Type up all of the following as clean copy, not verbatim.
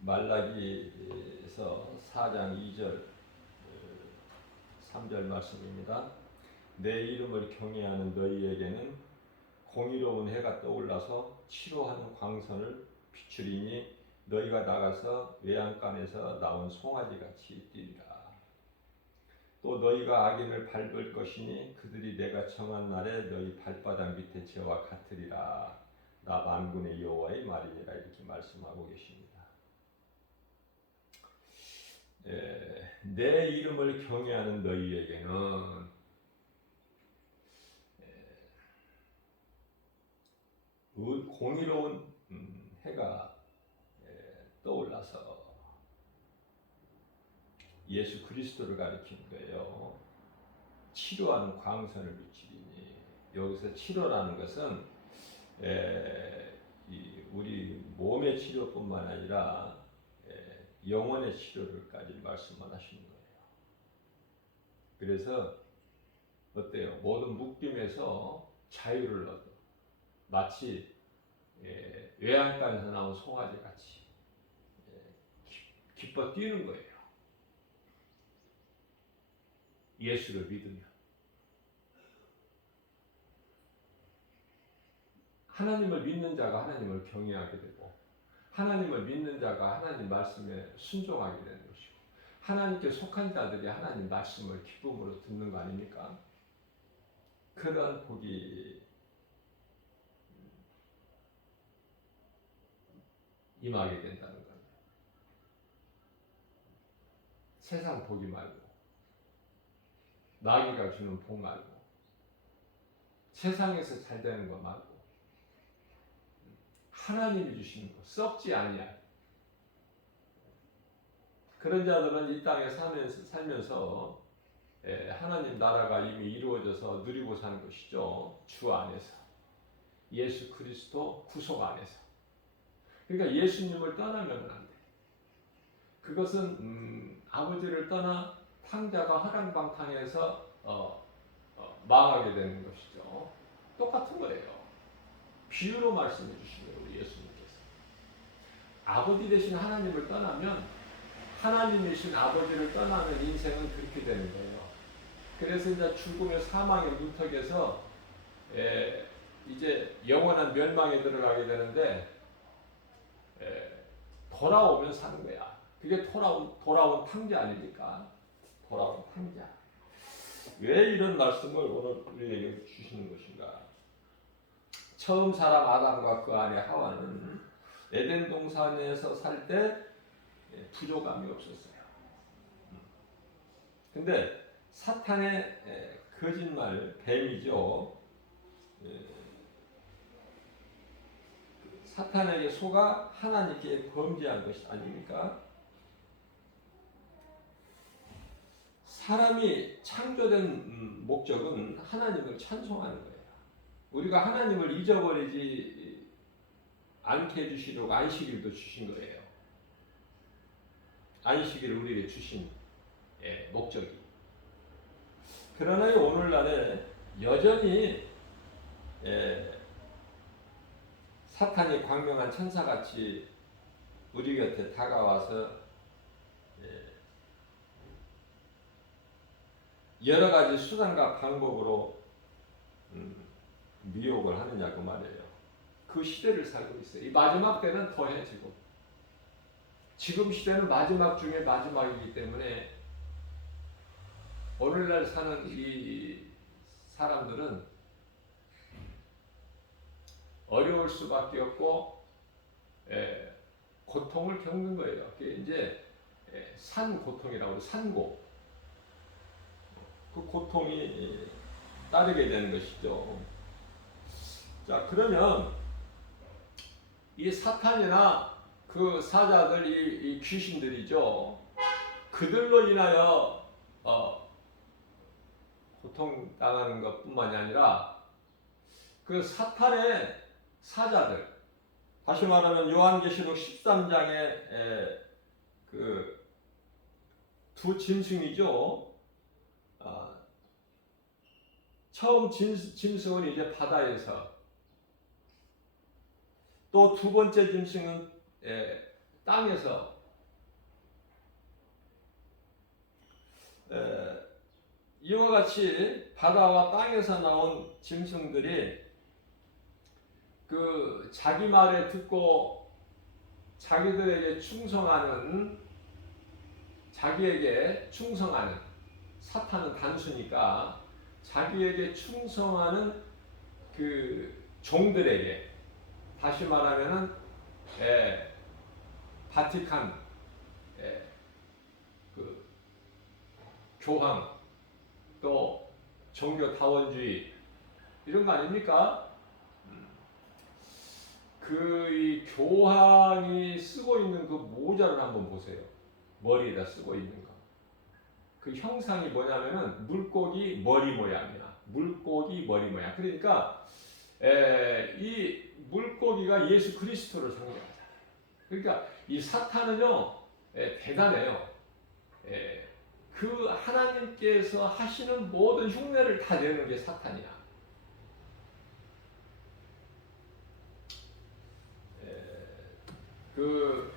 말라기에서 4장 2절 3절 말씀입니다. 내 이름을 경외하는 너희에게는 공의로운 해가 떠올라서 치료하는 광선을 비추리니 너희가 나가서 외양간에서 나온 송아지같이 뛰리라. 또 너희가 악인을 밟을 것이니 그들이 내가 정한 날에 너희 발바닥 밑에 저와 같으리라. 나 만군의 여호와의 말이니라. 이렇게 말씀하고 계십니다. 내 이름을 경외하는 너희에게는 공의로운 해가 떠올라서 예수 그리스도를 가리키는 거예요. 치료하는 광선을 비추리니, 여기서 치료라는 것은 우리 몸의 치료뿐만 아니라 영혼의 치료를까지 말씀만 하시는 거예요. 그래서 어때요? 모든 묶임에서 자유를 얻어 마치 외양간에서 나온 송아지 같이 기뻐 뛰는 거예요. 예수를 믿으면. 하나님을 믿는 자가 하나님을 경외하게 되고, 하나님을 믿는 자가 하나님 말씀에 순종하게 되는 것이고, 하나님께 속한 자들이 하나님 말씀을 기쁨으로 듣는 거 아닙니까? 그러한 복이 임하게 된다는 거예요. 세상 복이 말고, 마귀가 주는 복 말고, 세상에서 잘 되는 거 말고, 하나님이 주시는 거, 썩지 아니할 그런 자들은 이 땅에 살면서 하나님 나라가 이미 이루어져서 누리고 사는 것이죠. 주 안에서, 예수 그리스도 구속 안에서. 그러니까 예수님을 떠나면 안 돼. 그것은 아버지를 떠나 탕자가 허랑방탕해서 망하게 되는 것이죠. 똑같은 거예요. 비유로 말씀해 주시네요, 우리 예수님께서. 아버지 대신 하나님을 떠나면, 하나님이신 아버지를 떠나는 인생은 그렇게 되는 거예요. 그래서 이제 죽음의 사망의 문턱에서 이제 영원한 멸망에 들어가게 되는데, 돌아오면 사는 거야. 그게 돌아온 탕자 아닙니까? 돌아온 탕자. 왜 이런 말씀을 오늘 우리에게 주시는 것인가? 처음 사람 아담과 그 아내 하와는 에덴 동산에서 살 때 부족함이 없었어요. 근데 사탄의 거짓말, 뱀이죠. 사탄에게 속아 하나님께 범죄한 것이 아닙니까? 사람이 창조된 목적은 하나님을 찬송하는 거예요. 우리가 하나님을 잊어버리지 않게 해주시려고 안식일도 주신 거예요. 안식일을 우리에게 주신 목적이. 그러나 오늘날에 여전히 사탄이 광명한 천사같이 우리 곁에 다가와서 여러 가지 수단과 방법으로 미혹을 하느냐고 말이에요. 그 시대를 살고 있어요. 이 마지막 때는 더해 지금 시대는 마지막 중에 마지막이기 때문에 오늘날 사는 이 사람들은 어려울 수밖에 없고 고통을 겪는 거예요. 그게 이제 산고통이라고 산고. 그 고통이 따르게 되는 것이죠. 자, 그러면 이 사탄이나 그 사자들, 이 귀신들이죠. 그들로 인하여 고통당하는 것뿐만이 아니라 그 사탄의 사자들, 다시 말하면 요한계시록 13장에 그 두 짐승이죠. 처음 짐승은 이제 바다에서, 또 두 번째 짐승은 땅에서 이와 같이 바다와 땅에서 나온 짐승들이 그 자기 말에 듣고 자기들에게 충성하는, 자기에게 충성하는, 사탄은 단수니까 자기에게 충성하는 그 종들에게, 다시 말하면은 바티칸, 그 교황, 또 종교 다원주의 이런 거 아닙니까? 이 교황이 쓰고 있는 그 모자를 한번 보세요. 머리에다 쓰고 있는 거. 그 형상이 뭐냐면은 물고기 머리 모양이야. 물고기 머리 모양. 그러니까 이 물고기가 예수 그리스도를 상징하잖아요. 그러니까 이 사탄은요 대단해요. 그 하나님께서 하시는 모든 흉내를 다 내는 게 사탄이야. 그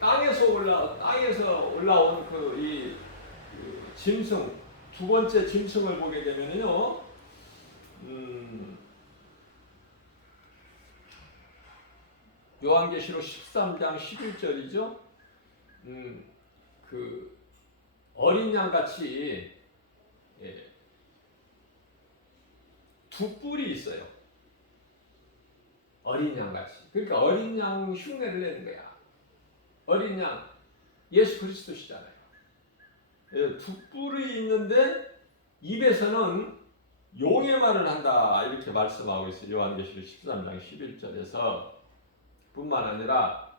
땅에서 올라온 그 짐승, 두 번째 짐승을 보게 되면요, 요한계시록 13장 11절이죠. 그 어린 양 같이 두 뿔이 있어요. 어린 양 같이. 그러니까 어린 양 흉내를 내는 거야. 어린 양 예수 그리스도시잖아요. 두 뿔이 있는데 입에서는 용의 말을 한다 이렇게 말씀하고 있어요. 요한계시록 13장 11절에서 뿐만 아니라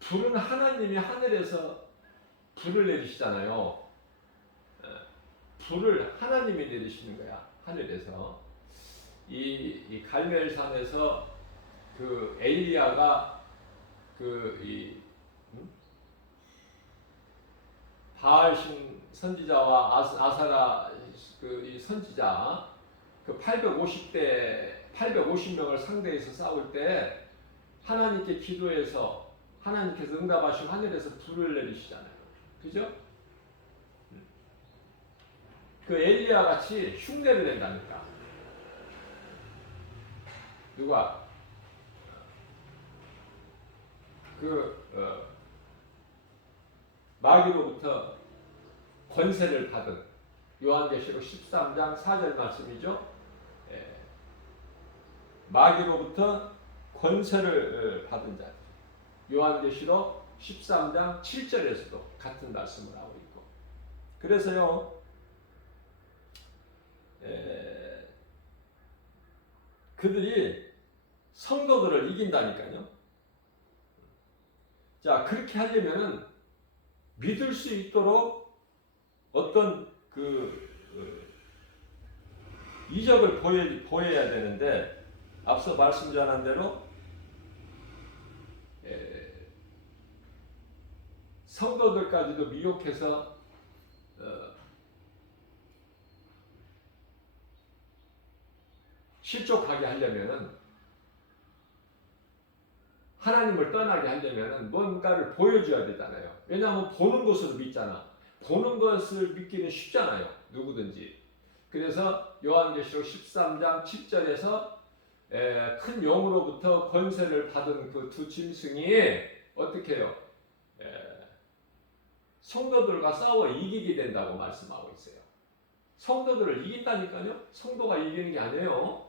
불은 하나님이 하늘에서 불을 내리시잖아요. 불을 하나님이 내리시는 거야. 하늘에서. 이 갈멜산에서 그 엘리야가 바알신 선지자와 아사라 이 선지자 850명을 상대해서 싸울 때 하나님께 기도해서 하나님께서 응답하시고 하늘에서 불을 내리시잖아요. 그죠? 그 엘리야 같이 흉내를 낸다니까. 누가? 마귀로부터 권세를 받은 요한계시록 13장 4절 말씀이죠. 마귀로부터 권세를 받은 자들. 요한계시록 13장 7절에서도 같은 말씀을 하고 있고. 그래서요, 그들이 성도들을 이긴다니까요. 자, 그렇게 하려면은 믿을 수 있도록 어떤 이적을 보여야 되는데, 앞서 말씀 전한 대로 성도들까지도 미혹해서 실족하게 하려면은, 하나님을 떠나게 하려면은 뭔가를 보여줘야 되잖아요. 왜냐하면 보는 것으로 믿잖아. 보는 것을 믿기는 쉽잖아요. 누구든지. 그래서 요한계시록 13장 7절에서 큰 용으로부터 권세를 받은 그 두 짐승이 어떻게 해요? 성도들과 싸워 이기게 된다고 말씀하고 있어요. 성도들을 이긴다니까요. 성도가 이기는 게 아니에요.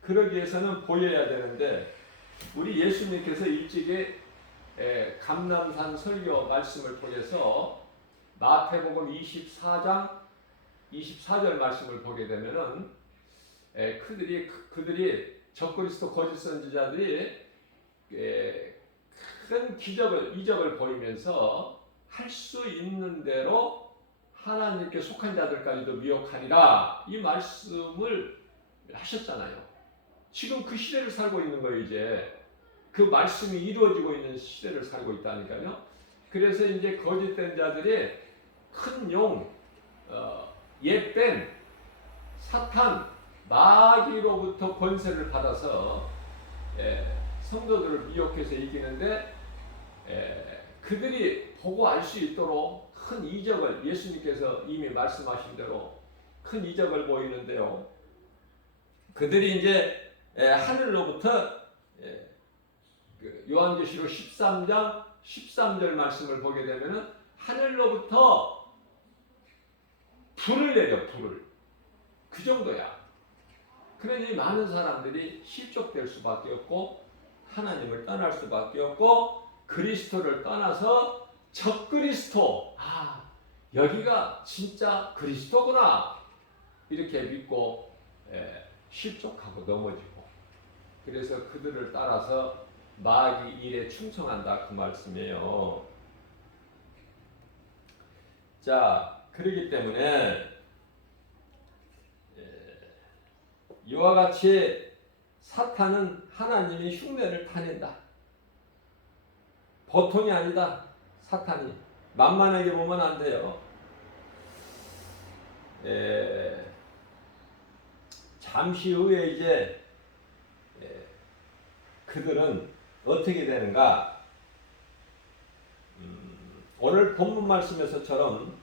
그러기 위해서는 보여야 되는데, 우리 예수님께서 일찍이 감람산 설교 말씀을 통해서 마태복음 24장 24절 말씀을 보게 되면은 그들이 적그리스도 거짓 선지자들이 큰 이적을 보이면서 할 수 있는 대로 하나님께 속한 자들까지도 미혹하리라, 이 말씀을 하셨잖아요. 지금 그 시대를 살고 있는 거예요. 이제 그 말씀이 이루어지고 있는 시대를 살고 있다니까요. 그래서 이제 거짓된 자들이 큰 용, 옛된 사탄, 마귀로부터 권세를 받아서 성도들을 미혹해서 이기는데 그들이 보고 알 수 있도록 큰 이적을 예수님께서 이미 말씀하신 대로 큰 이적을 보이는데요. 그들이 이제 하늘로부터 그 요한계시록 13장 13절 말씀을 보게 되면은 하늘로부터 불을 내려 불을 그 정도야. 그러니 많은 사람들이 실족될 수밖에 없고 하나님을 떠날 수밖에 없고 그리스도를 떠나서 적그리스도 여기가 진짜 그리스도구나 이렇게 믿고 실족하고 넘어지고 그래서 그들을 따라서 마귀 일에 충성한다 그 말씀이에요. 자, 그렇기 때문에 이와 같이 사탄은 하나님의 흉내를 타낸다. 보통이 아니다. 사탄이 만만하게 보면 안 돼요. 잠시 후에 이제 그들은 어떻게 되는가? 오늘 본문 말씀에서처럼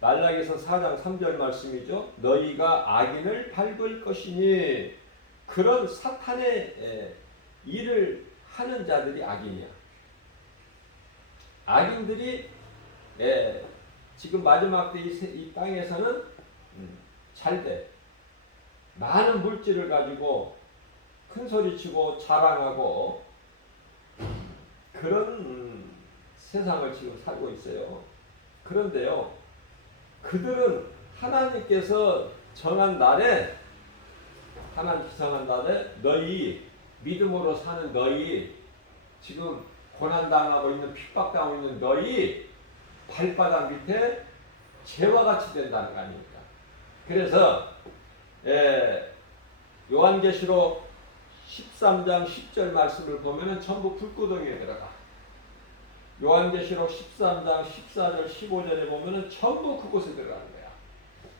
말라기서 4장 3절 말씀이죠. 너희가 악인을 밟을 것이니 그런 사탄의 일을 하는 자들이 악인이야. 악인들이 지금 마지막 때 이 땅에서는 잘 돼. 많은 물질을 가지고 큰 소리치고 자랑하고 그런 세상을 지금 살고 있어요. 그런데요, 그들은 하나님께서 정한 날에 너희 믿음으로 사는 너희 지금 고난당하고 있는 핍박당하고 있는 너희 발바닥 밑에 재와 같이 된다는 거 아닙니까? 그래서 요한계시록 13장 10절 말씀을 보면은 전부 불구덩이에 들어가. 요한계시록 13장 14절 15절에 보면은 전부 그곳에 들어가는 거야.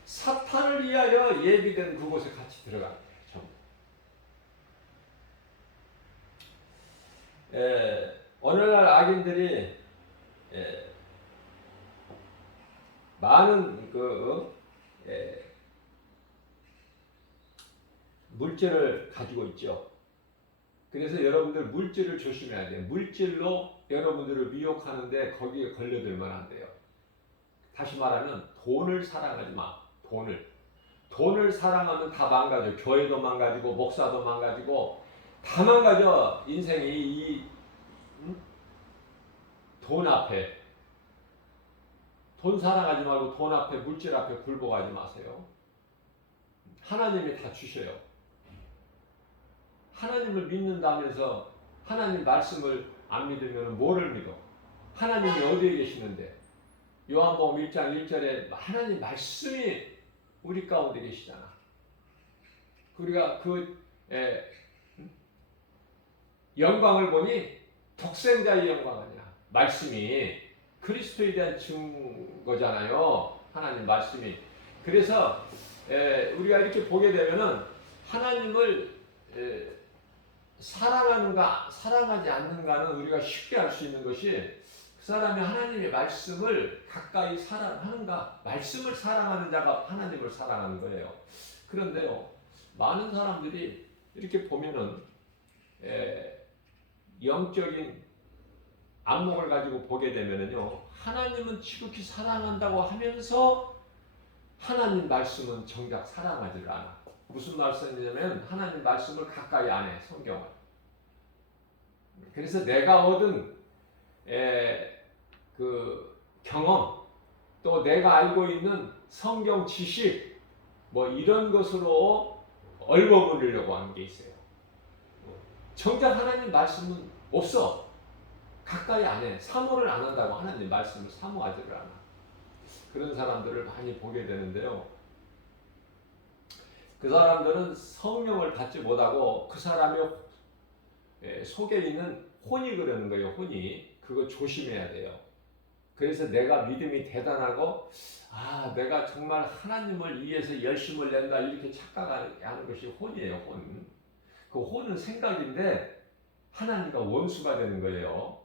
사탄을 위하여 예비된 그곳에 같이 들어가는 거야. 전부. 오늘날 악인들이 많은 물질을 가지고 있죠. 그래서 여러분들 물질을 조심해야 돼요. 물질로 여러분들을 미혹하는데 거기에 걸려들면 안 돼요. 다시 말하면 돈을 사랑하지 마. 돈을 사랑하면 다 망가져. 교회도 망가지고 목사도 망가지고 다 망가져. 인생이 돈 앞에 돈 사랑하지 말고 돈 앞에 물질 앞에 굴복하지 마세요. 하나님이 다 주셔요. 하나님을 믿는다면서 하나님 말씀을 안 믿으면 뭐를 믿어? 하나님이 어디에 계시는데? 요한복음 1장 1절에 하나님 말씀이 우리 가운데 계시잖아. 우리가 영광을 보니 독생자의 영광 아니라 말씀이 그리스도에 대한 증거잖아요. 하나님 말씀이. 그래서 우리가 이렇게 보게 되면은 하나님을 사랑하는가 사랑하지 않는가는 우리가 쉽게 알 수 있는 것이 그 사람이 하나님의 말씀을 가까이 사랑하는가. 말씀을 사랑하는 자가 하나님을 사랑하는 거예요. 그런데요, 많은 사람들이 이렇게 보면은 영적인 안목을 가지고 보게 되면은요, 하나님은 지극히 사랑한다고 하면서 하나님 말씀은 정작 사랑하지를 않아. 무슨 말씀이냐면 하나님 말씀을 가까이 안 해, 성경을. 그래서 내가 얻은 그 경험, 또 내가 알고 있는 성경 지식, 뭐 이런 것으로 얼버무리려고 하는 게 있어요. 정작 하나님 말씀은 없어. 가까이 안 해. 사모를 안 한다고 하나님 말씀을 사모하지를 않아. 그런 사람들을 많이 보게 되는데요. 그 사람들은 성령을 받지 못하고 그 사람의 속에 있는 혼이 그러는 거예요. 혼이. 그거 조심해야 돼요. 그래서 내가 믿음이 대단하고 내가 정말 하나님을 위해서 열심을 낸다 이렇게 착각하는 것이 혼이에요. 혼. 그 호는 생각인데 하나님과 원수가 되는 거예요.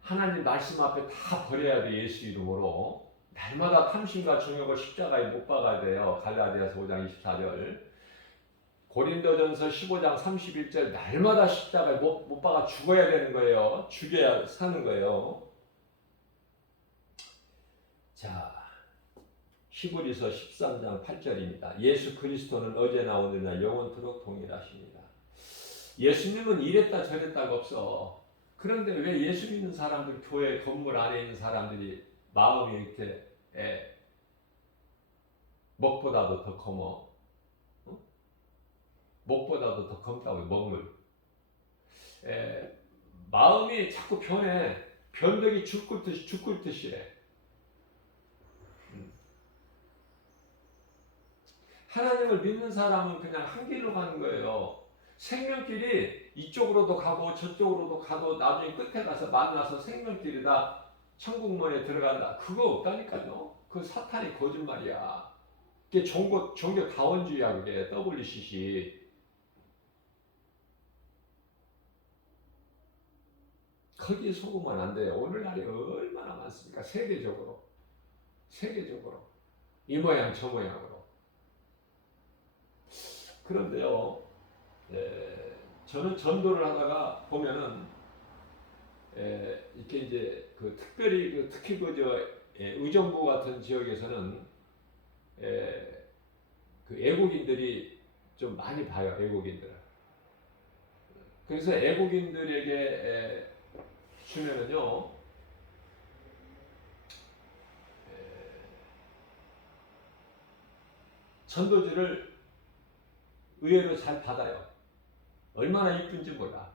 하나님 말씀 앞에 다 버려야 돼. 예수 이름으로. 날마다 탐심과 정욕을 십자가에 못 박아야 돼요. 갈라디아서 5장 24절. 고린도전서 15장 31절 날마다 십자가에 못 박아 죽어야 되는 거예요. 죽여야 사는 거예요. 자, 히브리서 13장 8절입니다. 예수 그리스도는 어제나 오늘나 영원토록 동일하십니다. 예수님은 이랬다 저랬다가 없어. 그런데 왜 예수 믿는 사람들, 교회 건물 안에 있는 사람들이 마음이 이렇게 먹보다도 더 검어? 먹보다도 더 검다고요. 먹물. 마음이 자꾸 변해. 변덕이 죽을 듯이래. 하나님을 믿는 사람은 그냥 한 길로 가는 거예요. 생명길이 이쪽으로도 가고 저쪽으로도 가도 나중에 끝에 가서 만나서 생명길이다 천국문에 들어간다. 그거 없다니까요. 그 사탄이 거짓말이야. 그게 종교 다원주의야. 그게 WCC. 거기에 속으면 안 돼요. 오늘날이 얼마나 많습니까? 세계적으로 이 모양 저 모양으로. 그런데요, 저는 전도를 하다가 보면은 이렇게 이제 그 특별히 특히 의정부 같은 지역에서는 그 애국인들이 좀 많이 봐요. 애국인들을. 그래서 애국인들에게 주면은요, 전도지를 의외로 잘 받아요. 얼마나 이쁜지 몰라.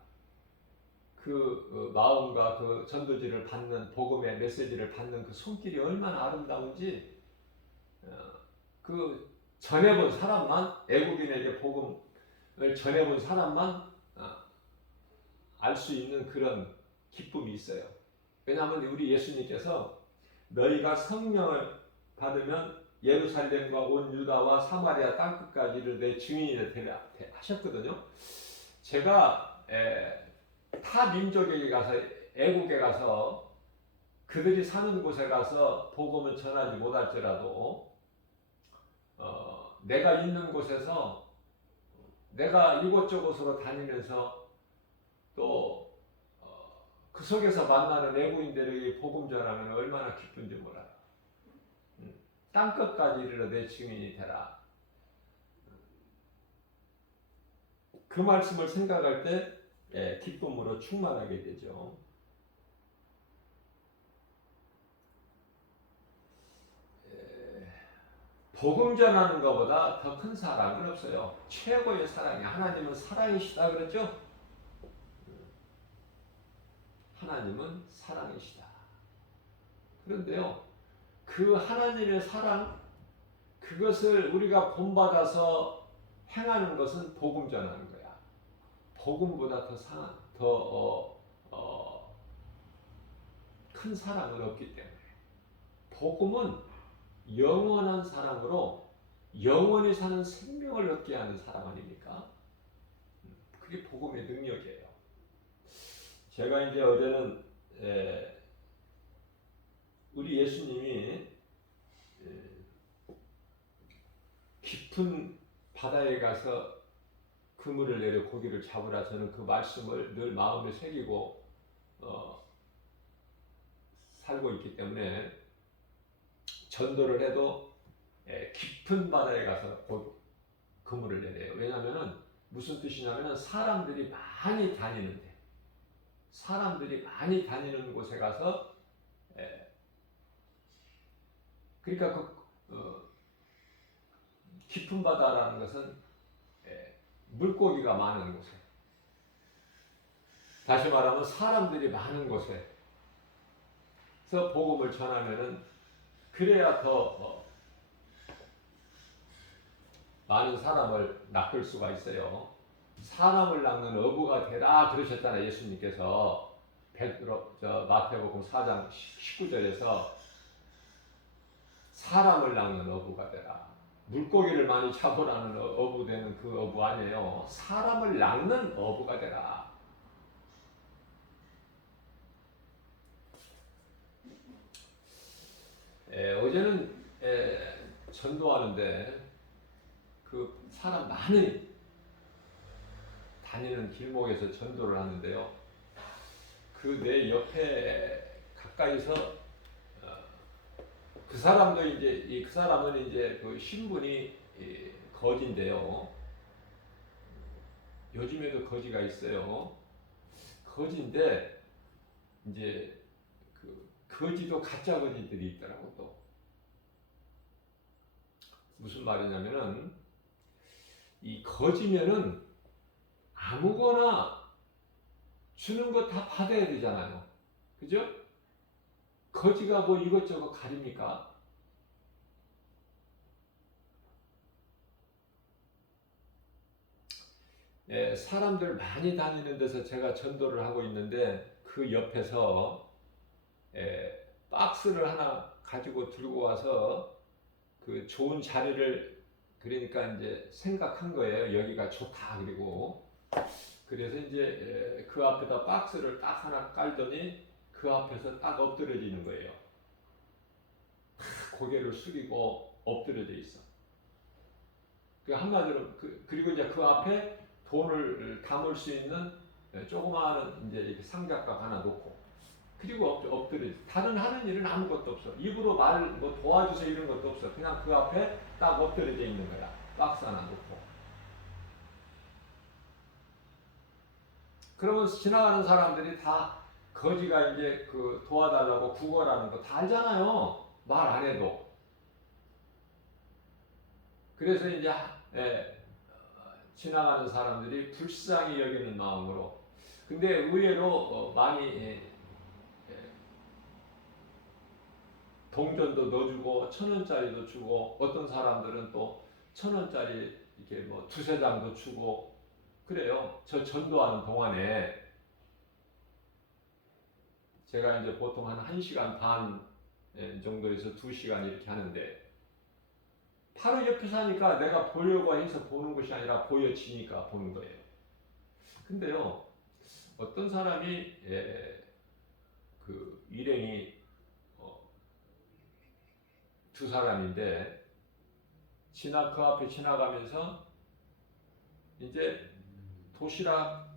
그 마음과 그 전도지를 받는 복음의 메시지를 받는 그 손길이 얼마나 아름다운지 그 전해본 사람만, 애국인에게 복음을 전해본 사람만 알 수 있는 그런 기쁨이 있어요. 왜냐하면 우리 예수님께서 너희가 성령을 받으면 예루살렘과 온 유다와 사마리아 땅끝까지를 내 증인이 되라 하셨거든요. 제가 타 민족에게 가서, 애국에 가서 그들이 사는 곳에 가서 복음을 전하지 못할지라도 내가 있는 곳에서 내가 이곳저곳으로 다니면서 또 그 속에서 만나는 애국인들에게 복음 전하면 얼마나 기쁜지 몰라요. 땅끝까지 이르러 내 증인이 되라. 그 말씀을 생각할 때 기쁨으로 충만하게 되죠. 복음 전하는 것보다 더 큰 사랑은 없어요. 최고의 사랑이, 하나님은 사랑이시다 그랬죠? 하나님은 사랑이시다. 그런데요, 그 하나님의 사랑, 그것을 우리가 본받아서 행하는 것은 복음 전하는 거야. 복음보다 더 큰 사랑은 없기 때문에. 복음은 영원한 사랑으로 영원히 사는 생명을 얻게 하는 사랑 아닙니까? 그게 복음의 능력이에요. 제가 이제 어제는 우리 예수님이 깊은 바다에 가서 그물을 내려 고기를 잡으라, 저는 그 말씀을 늘 마음에 새기고 살고 있기 때문에 전도를 해도 깊은 바다에 가서 그물을 내려요. 왜냐하면 무슨 뜻이냐면 사람들이 많이 다니는 곳에 가서 그러니까 깊은 바다라는 것은 물고기가 많은 곳에, 다시 말하면 사람들이 많은 곳에서 복음을 전하면은 그래야 더 많은 사람을 낚을 수가 있어요. 사람을 낚는 어부가 되라 그러셨잖아요. 예수님께서 마태복음 4장 19절에서 사람을 낚는 어부가 되라. 물고기를 많이 잡으라는 어부되는 그 어부 아니에요. 사람을 낚는 어부가 되라. 어제는 전도하는데 그 사람 많이 다니는 길목에서 전도를 하는데요. 그 내 옆에 가까이서 그 사람도 이제 그 사람은 이제 그 신분이 거지인데요. 요즘에도 거지가 있어요. 거지인데 이제 그 거지도 가짜 거지들이 있더라고 또. 무슨 말이냐면은 이 거지면은 아무거나 주는 거 다 받아야 되잖아요. 그죠? 거지가 뭐 이것저것 가립니까? 사람들 많이 다니는 데서 제가 전도를 하고 있는데 그 옆에서 박스를 하나 가지고 들고 와서 그 좋은 자리를 그러니까 이제 생각한 거예요. 여기가 좋다 그리고 그래서 이제 그 앞에다 박스를 딱 하나 깔더니 그 앞에서 딱 엎드려지는 거예요. 고개를 숙이고 엎드려져 있어. 그 한마디로 그리고 이제 그 앞에 돈을 담을 수 있는 조그마한 이제 이렇게 상자값 하나 놓고 그리고 엎드려. 다른 하는 일은 아무것도 없어. 입으로 말 뭐 도와주세요 이런 것도 없어. 그냥 그 앞에 딱 엎드려져 있는 거야. 박스 하나 놓고. 그러면 지나가는 사람들이 다 거지가 이제 그 도와달라고 구걸하는 거 다 알잖아요. 말 안 해도. 그래서 이제 지나가는 사람들이 불쌍히 여기는 마음으로. 근데 의외로 많이 동전도 넣어주고 1,000원짜리도 주고 어떤 사람들은 또 1,000원짜리 이렇게 뭐 두세 장도 주고 그래요. 저 전도하는 동안에 제가 이제 보통 한 1시간 반 정도에서 2시간 이렇게 하는데 바로 옆에서 하니까 내가 보려고 해서 보는 것이 아니라 보여지니까 보는 거예요. 근데요, 어떤 사람이 그 일행이 두 사람인데 그 앞에 지나가면서 이제 도시락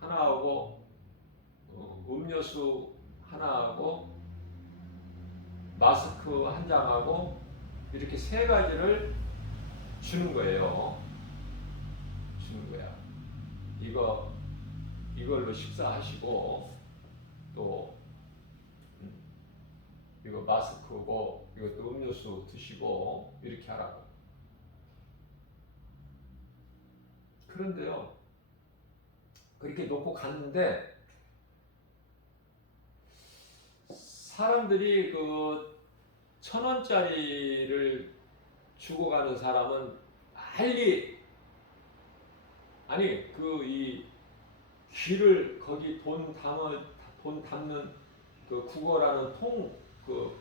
하나하고 음료수 하나하고 마스크 한 장하고 이렇게 세 가지를 주는 거예요. 주는 거야. 이걸로 식사하시고 또 이거 마스크고 이것도 음료수 드시고 이렇게 하라고. 그런데요, 그렇게 놓고 갔는데 사람들이 그 1,000원짜리를 주고 가는 사람은 빨리 아니 그 이 귀를 거기 돈 담는 그 국어라는 그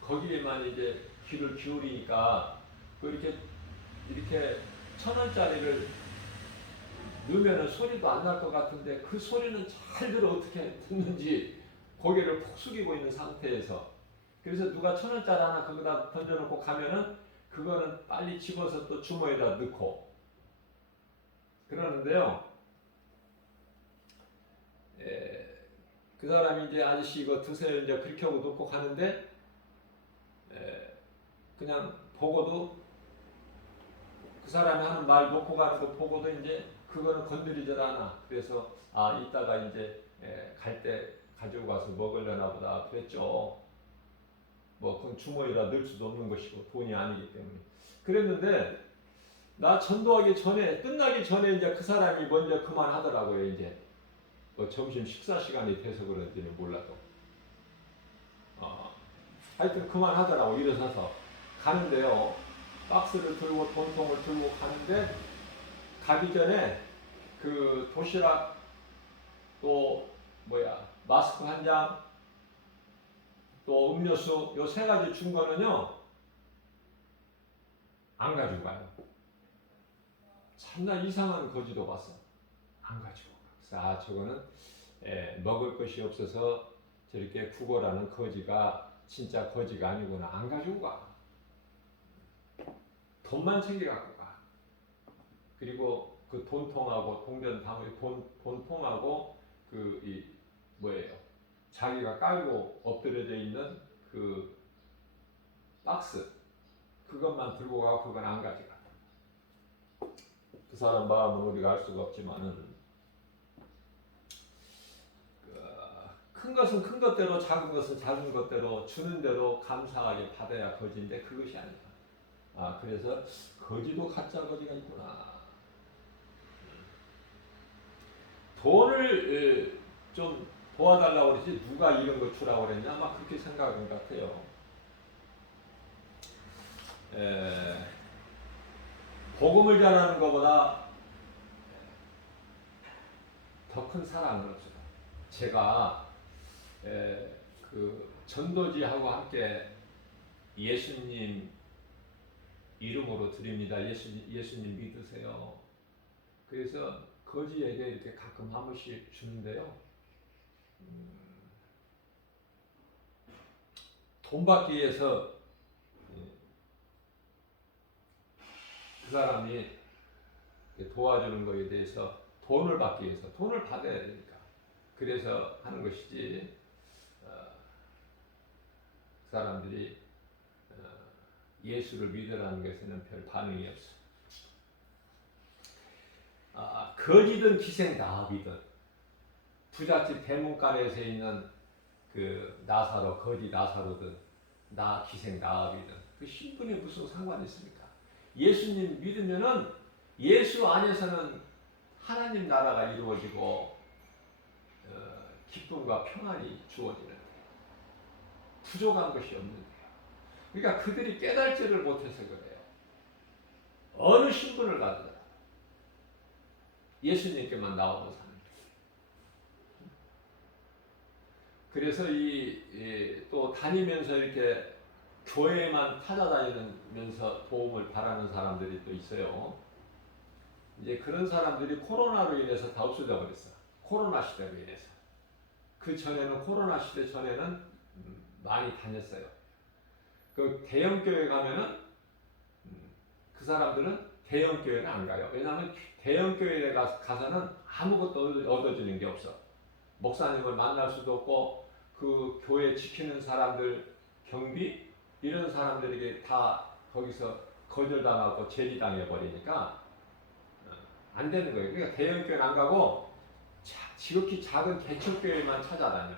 거기에만 이제 귀를 기울이니까 그 이렇게 1,000원짜리를 넣으면은 소리도 안 날 것 같은데 그 소리는 잘 들어 어떻게 듣는지 고개를 푹 숙이고 있는 상태에서 그래서 누가 1,000원짜리 하나 거기다 던져놓고 가면은 그거는 빨리 집어서 또 주머니에다 넣고 그러는데요. 그 사람이 이제 아저씨 이거 드세요 이제 그렇게 하고 놓고 가는데 그냥 보고도 그 사람이 하는 말 놓고 가는 거 보고도 이제 그거는 건드리질 않아. 그래서 이따가 이제 갈 때 가지고 가서 먹으려나 보다 그랬죠. 뭐 그건 주머니에다 넣을 수도 없는 것이고 돈이 아니기 때문에 그랬는데 나 전도하기 전에 끝나기 전에 이제 그 사람이 먼저 그만하더라고요. 이제 뭐 점심 식사 시간이 돼서 그런지는 몰라도 하여튼 그만하더라고. 일어서서 가는데요. 박스를 들고 돈통을 들고 가는데 가기 전에 그 도시락 또 마스크 한 장 또 음료수 요 세 가지 준 거는요. 안 가지고 가요. 참나 이상한 거지도 봤어. 안 가지고 가. 그래서 저거는 먹을 것이 없어서 저렇게 구걸하는 거지가 진짜 거지가 아니구나. 안 가지고 가. 돈만 챙겨 갖고 가. 그리고 그 돈통하고 동전 담을 돈통하고 이 뭐예요? 자기가 깔고 엎드려져 있는 그 박스 그것만 들고 가고 그건 안 가져가. 그 사람 마음은 우리가 알 수가 없지만은 큰 것은 큰 것대로 작은 것은 작은 것대로 주는 대로 감사하게 받아야 거지인데 그것이 아니다. 그래서 거지도 가짜 거지가 있구나. 돈을 좀 도와달라고 그러지 누가 이런 거 주라고 그랬냐 아마 그렇게 생각한 것 같아요. 복음을 전하는 것보다 더 큰 사랑은 없어요. 제가 그 전도지하고 함께 예수님 이름으로 드립니다. 예수님 믿으세요. 그래서 거지에게 이렇게 가끔 한 번씩 주는데요. 돈 받기 위해서 그 사람이 도와주는 것에 대해서 돈을 받기 위해서 돈을 받아야 되니까 그래서 하는 것이지 그 사람들이 예수를 믿으라는 것에는 별 반응이 없어. 거지든 기생나비든 부잣집 대문간에서 있는 그 나사로 거지 나사로든 나 기생나비든 그 신분이 무슨 상관이 있습니까? 예수님 믿으면은 예수 안에서는 하나님 나라가 이루어지고 기쁨과 평안이 주어지는데 부족한 것이 없는데요. 그러니까 그들이 깨달지를 못해서 그래요. 어느 신분을 가지더라도 예수님께만 나오고 사는 거예요. 그래서 또 다니면서 이렇게 교회만 찾아다니면서 도움을 바라는 사람들이 또 있어요. 이제 그런 사람들이 코로나로 인해서 다 없어져 버렸어. 코로나 시대로 인해서. 그 전에는 코로나 시대 전에는 많이 다녔어요. 그 대형 교회 가면은 그 사람들은 대형 교회는 안 가요. 왜냐하면 대형 교회에 가서는 아무것도 얻어지는 게 없어. 목사님을 만날 수도 없고 그 교회 지키는 사람들 경비 이런 사람들에게 다 거기서 거절당하고 제리당해 버리니까 안 되는 거예요. 그러니까 대형 교회는 안 가고 지극히 작은 개척교회만 찾아다녀.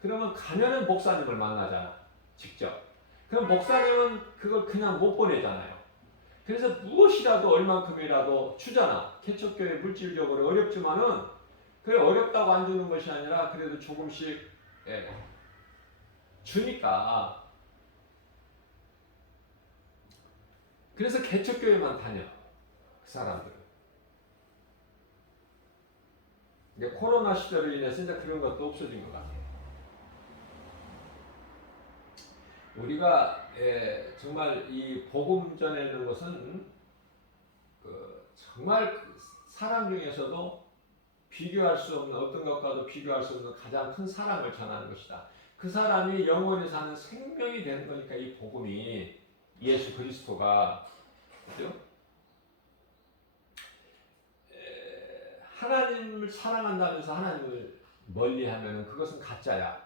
그러면 가면은 목사님을 만나잖아. 직접. 그럼 목사님은 그걸 그냥 못 보내잖아요. 그래서 무엇이라도 얼만큼이라도 주잖아. 개척교회 물질적으로 어렵지만은 그게 어렵다고 안 주는 것이 아니라 그래도 조금씩 주니까. 그래서 개척교회만 다녀. 그 사람들은. 이제 코로나 시대로 인해서 이제 그런 것도 없어진 것 같아요. 우리가 정말 이 복음 전하는 것은 정말 사랑 중에서도 비교할 수 없는 어떤 것과도 비교할 수 없는 가장 큰 사랑을 전하는 것이다. 그 사람이 영원히 사는 생명이 되는 거니까 이 복음이 예수 그리스도가 그죠? 하나님을 사랑한다면서 하나님을 멀리하면 그것은 가짜야.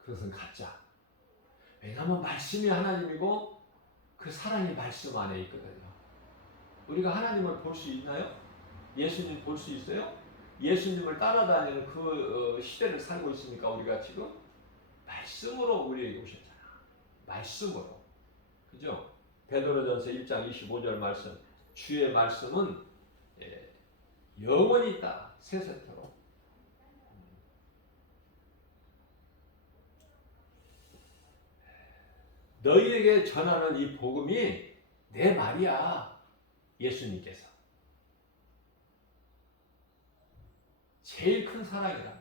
그것은 가짜. 왜냐하면 말씀이 하나님이고 그 사랑이 말씀 안에 있거든요. 우리가 하나님을 볼 수 있나요? 예수님 볼 수 있어요? 예수님을 따라다니는 그 시대를 살고 있습니까? 우리가 지금? 말씀으로 우리에게 오셨잖아. 말씀으로. 그죠? 베드로전서 1장 25절 말씀. 주의 말씀은 영원히 있다. 세세토록. 너희에게 전하는 이 복음이 내 말이야. 예수님께서. 제일 큰 사랑이라는 거예요.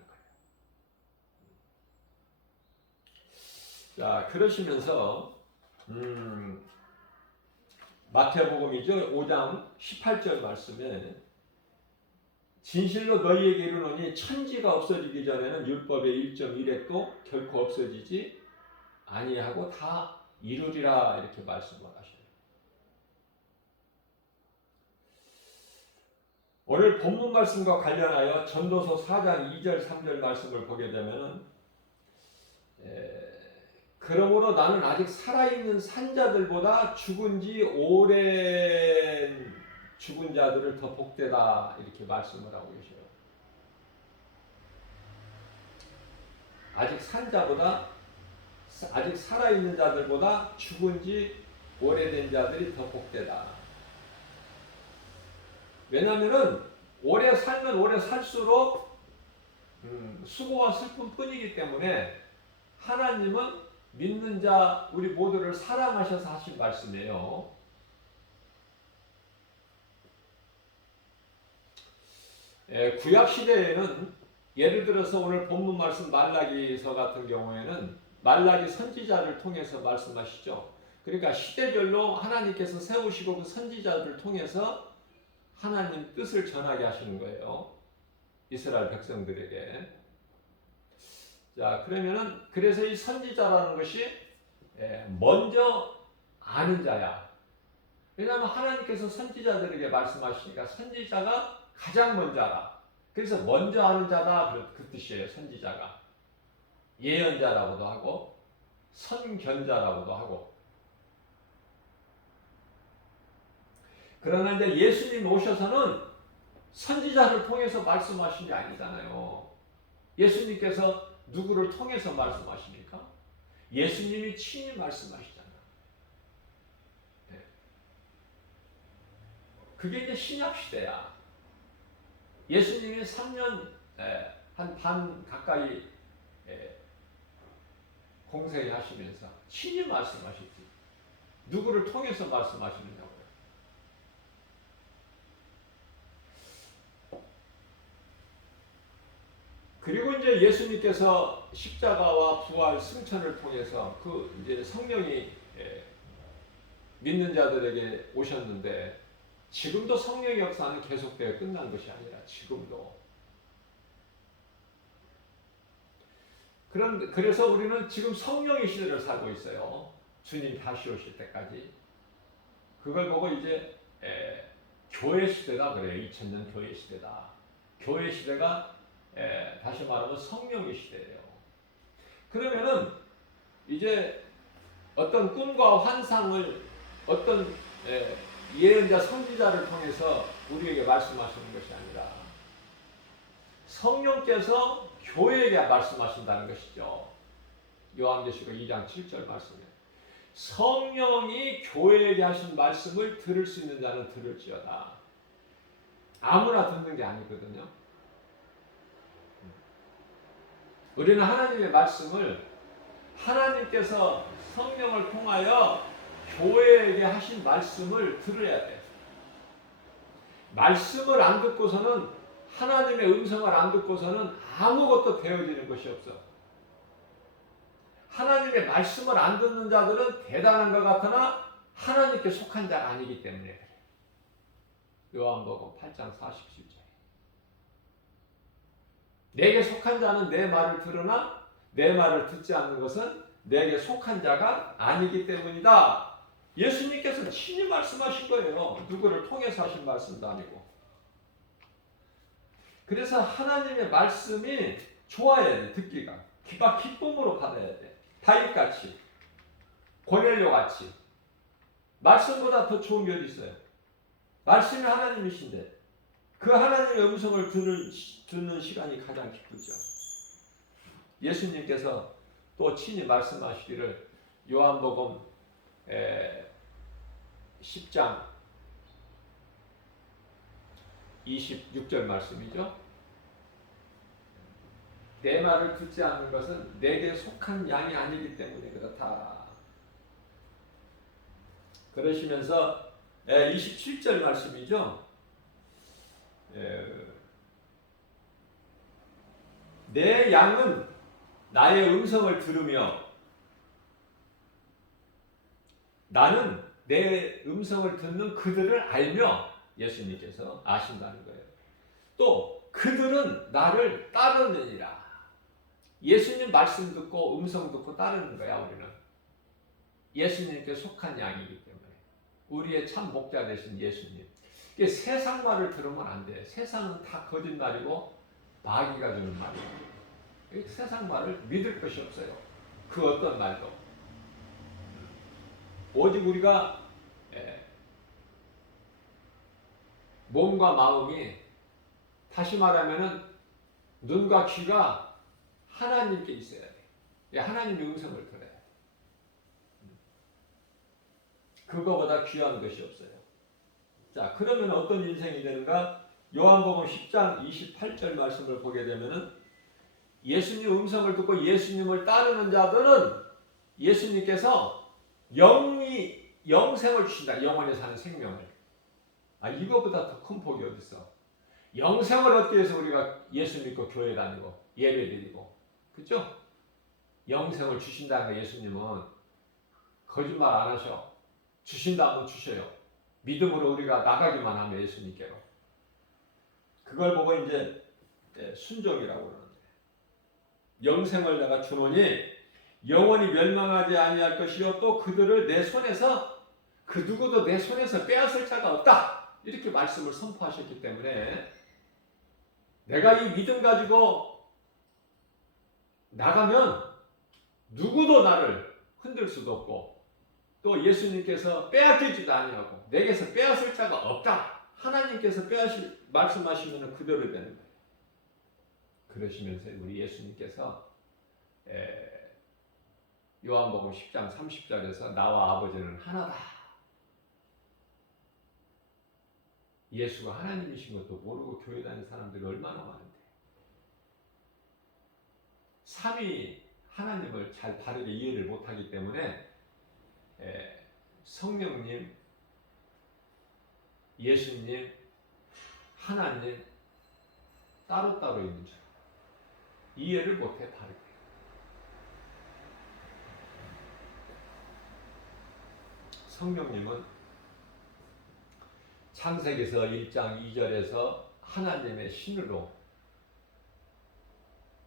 자, 그러시면서 마태복음이죠. 5장 18절 말씀에 진실로 너희에게 이르노니 천지가 없어지기 전에는 율법의 1.1획도 결코 없어지지 아니하고 다 이루리라 이렇게 말씀을 하셔요. 오늘 본문 말씀과 관련하여 전도서 4장 2절 3절 말씀을 보게 되면은 그러므로 나는 아직 살아있는 산자들보다 죽은 지 오랜 죽은 자들을 더 복되다 이렇게 말씀을 하고 계셔요. 아직 살아있는 자들보다 죽은 지 오래된 자들이 더 복되다. 왜냐하면은 오래 살면 오래 살수록 수고와 슬픔 뿐이기 때문에 하나님은 믿는 자 우리 모두를 사랑하셔서 하신 말씀이에요. 구약 시대에는 예를 들어서 오늘 본문 말씀 말라기서 같은 경우에는 말라기 선지자를 통해서 말씀하시죠. 그러니까 시대별로 하나님께서 세우시고 그 선지자들을 통해서 하나님 뜻을 전하게 하시는 거예요. 이스라엘 백성들에게. 자, 그러면은 그래서 이 선지자라는 것이 먼저 아는 자야. 왜냐하면 하나님께서 선지자들에게 말씀하시니까 선지자가 가장 먼저 알아. 그래서 먼저 아는 자다 그 뜻이에요. 선지자가. 예언자라고도 하고 선견자라고도 하고. 그러나 이제 예수님 오셔서는 선지자를 통해서 말씀하신 게 아니잖아요. 예수님께서 누구를 통해서 말씀하십니까? 예수님이 친히 말씀하시잖아요. 네. 그게 이제 신약 시대야. 예수님이 3년 한 반 가까이 공생하시면서 친히 말씀하시지. 누구를 통해서 말씀하시느냐고요. 그리고 이제 예수님께서 십자가와 부활 승천을 통해서 그 이제 성령이 믿는 자들에게 오셨는데 지금도 성령의 역사는 계속되어 끝난 것이 아니라 지금도. 그래서 우리는 지금 성령의 시대를 살고 있어요. 주님 다시 오실 때까지. 그걸 보고 이제 교회 시대다 그래요. 2000년 교회 시대다. 교회 시대가 다시 말하면 성령의 시대예요. 그러면은 이제 어떤 꿈과 환상을 어떤 예언자 선지자를 통해서 우리에게 말씀하시는 것이 아니라 성령께서 교회에게 말씀하신다는 것이죠. 요한계시록 2장 7절 말씀에 성령이 교회에게 하신 말씀을 들을 수 있는 자는 들을지어다. 아무나 듣는 게 아니거든요. 우리는 하나님의 말씀을 하나님께서 성령을 통하여 교회에게 하신 말씀을 들어야 돼. 말씀을 안 듣고서는 하나님의 음성을 안 듣고서는 아무것도 되어지는 것이 없어. 하나님의 말씀을 안 듣는 자들은 대단한 것 같으나 하나님께 속한 자가 아니기 때문에 그래. 요한복음 8장 47절. 내게 속한 자는 내 말을 들으나 내 말을 듣지 않는 것은 내게 속한 자가 아니기 때문이다. 예수님께서 친히 말씀하신 거예요. 누구를 통해서 하신 말씀도 아니고. 그래서 하나님의 말씀이 좋아야 돼. 듣기가. 귀가 기쁨으로 받아야 돼. 다윗같이 고넬료같이 말씀보다 더 좋은 게 어디 있어요. 말씀이 하나님이신데 그 하나님의 음성을 듣는 시간이 가장 기쁘죠. 예수님께서 또 친히 말씀하시기를 요한복음 10장 26절 말씀이죠. 내 말을 듣지 않는 것은 내게 속한 양이 아니기 때문에 그렇다. 그러시면서 27절 말씀이죠. 내 양은 나의 음성을 들으며 나는 내 음성을 듣는 그들을 알며 예수님께서 아신다는 거예요. 또 그들은 나를 따르느니라. 예수님 말씀 듣고 음성 듣고 따르는 거야. 우리는 예수님께 속한 양이기 때문에 우리의 참 목자 되신 예수님. 이게 세상 말을 들으면 안 돼. 세상은 다 거짓말이고 마귀가 주는 말이에요. 세상 말을 믿을 것이 없어요. 그 어떤 말도. 오직 우리가 몸과 마음이, 다시 말하면은 눈과 귀가 하나님께 있어야 돼. 하나님의 음성을 들어야 돼. 그거보다 귀한 것이 없어요. 자, 그러면 어떤 인생이 되는가? 요한복음 10장 28절 말씀을 보게 되면은 예수님 음성을 듣고 예수님을 따르는 자들은 예수님께서 영생을 주신다. 영원히 사는 생명을. 이거보다 더 큰 복이 어디 있어? 영생을 얻기 위해서 우리가 예수 믿고 교회 다니고 예배 드리고, 그죠? 영생을 주신다는 거. 예수님은 거짓말 안 하셔. 주신다 하면 주셔요. 믿음으로 우리가 나가기만 하면 예수님께로. 그걸 보고 이제 순종이라고 그러는데, 영생을 내가 주노니 영원히 멸망하지 아니할 것이요 또 그들을 내 손에서, 그 누구도 내 손에서 빼앗을 자가 없다. 이렇게 말씀을 선포하셨기 때문에 내가 이 믿음 가지고 나가면 누구도 나를 흔들 수도 없고, 또 예수님께서 빼앗기지도 아니하고 내게서 빼앗을 자가 없다. 하나님께서 말씀하시면 그대로 되는 거예요. 그러시면서 우리 예수님께서 요한복음 10장 30절에서 나와 아버지는 하나다. 예수가 하나님이신 것도 모르고 교회 다니는 사람들이 얼마나 많은데, 삼위 하나님을 잘 바르게 이해를 못하기 때문에 성령님, 예수님, 하나님 따로따로 있는 줄 이해를 못해 바르게. 성령님은 창세기서 1장 2절에서 하나님의 신으로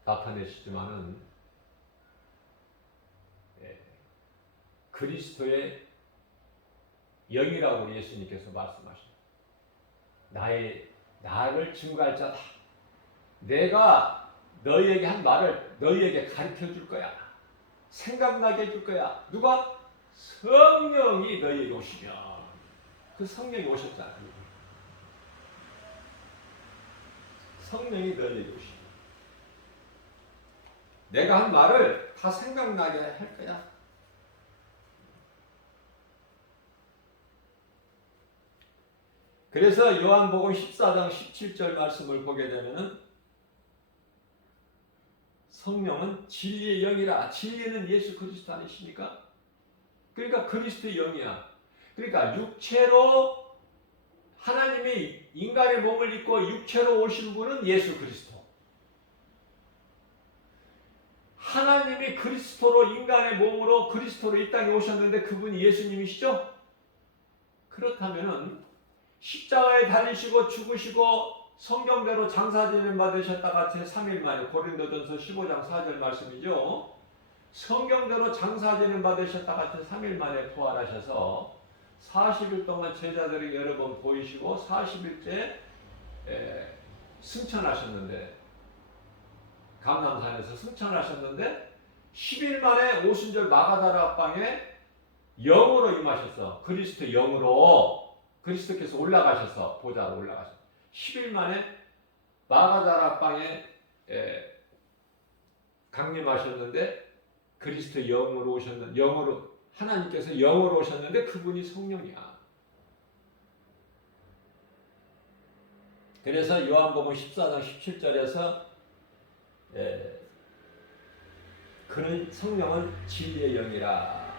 나타내시지만은 그리스도의 영이라고 예수님께서 말씀하십니다. 나를 증거할 자다. 내가 너희에게 한 말을 너희에게 가르쳐 줄 거야. 생각나게 해줄 거야. 누가? 성령이 너희에게 오시면. 그 성령이 오셨잖아요. 성령이 너희에게 오시면 내가 한 말을 다 생각나게 할 거야. 그래서 요한복음 14장 17절 말씀을 보게 되면은 성령은 진리의 영이라. 진리는 예수 그리스도 아니십니까? 그러니까 그리스도의 영이야. 그러니까 육체로 하나님이 인간의 몸을 입고 육체로 오신 분은 예수 그리스도. 하나님이 그리스도로 인간의 몸으로 그리스도로 이 땅에 오셨는데 그분이 예수님이시죠? 그렇다면은 십자가에 달리시고 죽으시고 성경대로 장사진을 받으셨다가 제3일 만에, 고린도전서 15장 4절 말씀이죠. 성경대로 장사진을 받으셨다가 제3일 만에 부활하셔서 40일 동안 제자들에게 여러 번 보이시고 40일째 승천하셨는데, 감람산에서 승천하셨는데 10일 만에 오순절 마가다라 방에 영으로 임하셔서, 그리스도 영으로 그리스도께서 올라가셔서 보좌로 올라가셔서 10일 만에 마가다라 방에 강림하셨는데, 그리스도 영으로 오셨는, 영으로 하나님께서 영으로 오셨는데 그분이 성령이야. 그래서 요한복음 14장 17절에서 그는 성령은 진리의 영이라.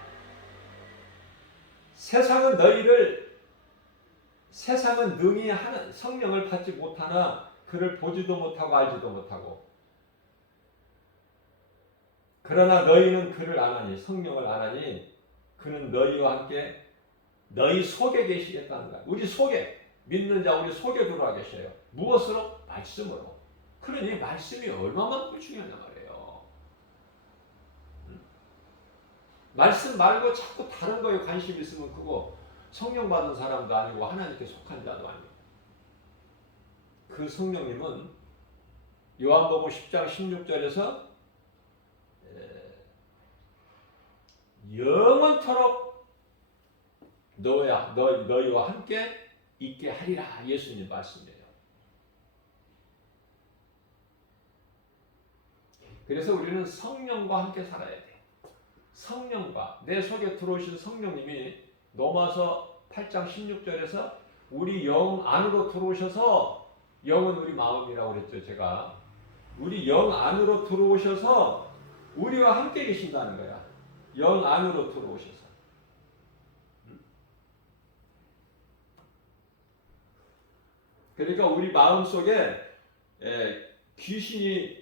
세상은 능히 하는 성령을 받지 못하나 그를 보지도 못하고 알지도 못하고, 그러나 너희는 그를 아나니, 성령을 아나니 그는 너희와 함께 너희 속에 계시겠다는 거야. 우리 속에 믿는 자 우리 속에 들어와 계셔요. 무엇으로? 말씀으로. 그러니 말씀이 얼마만큼 중요하냐 말이에요. 말씀 말고 자꾸 다른 거에 관심 있으면 그거 성령 받은 사람도 아니고 하나님께 속한 자도 아니고. 그 성령님은 요한복음 10장 16절에서 영원토록 너희와 함께 있게 하리라 예수님 말씀이에요. 그래서 우리는 성령과 함께 살아야 돼. 성령과 내 속에 들어오신 성령님이 로마서 8장 16절에서 우리 영 안으로 들어오셔서 영은 우리 마음이라고 그랬죠. 제가 우리 영 안으로 들어오셔서 우리와 함께 계신다는 거야. 영 안으로 들어오셔서. 그러니까 우리 마음 속에 귀신이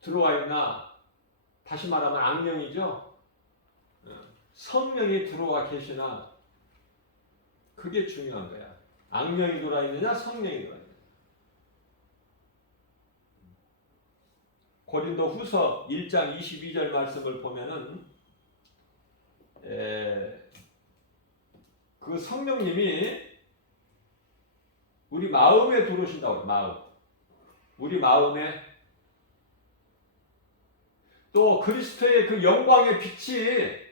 들어와 있나? 다시 말하면 악령이죠. 성령이 들어와 계시나? 그게 중요한 거야. 악령이 들어와 있느냐, 성령이 들어와 있느냐. 고린도후서 1장 22절 말씀을 보면은 그 성령님이 우리 마음에 들어오신다고. 마음. 우리 마음에 또 그리스도의 그 영광의 빛이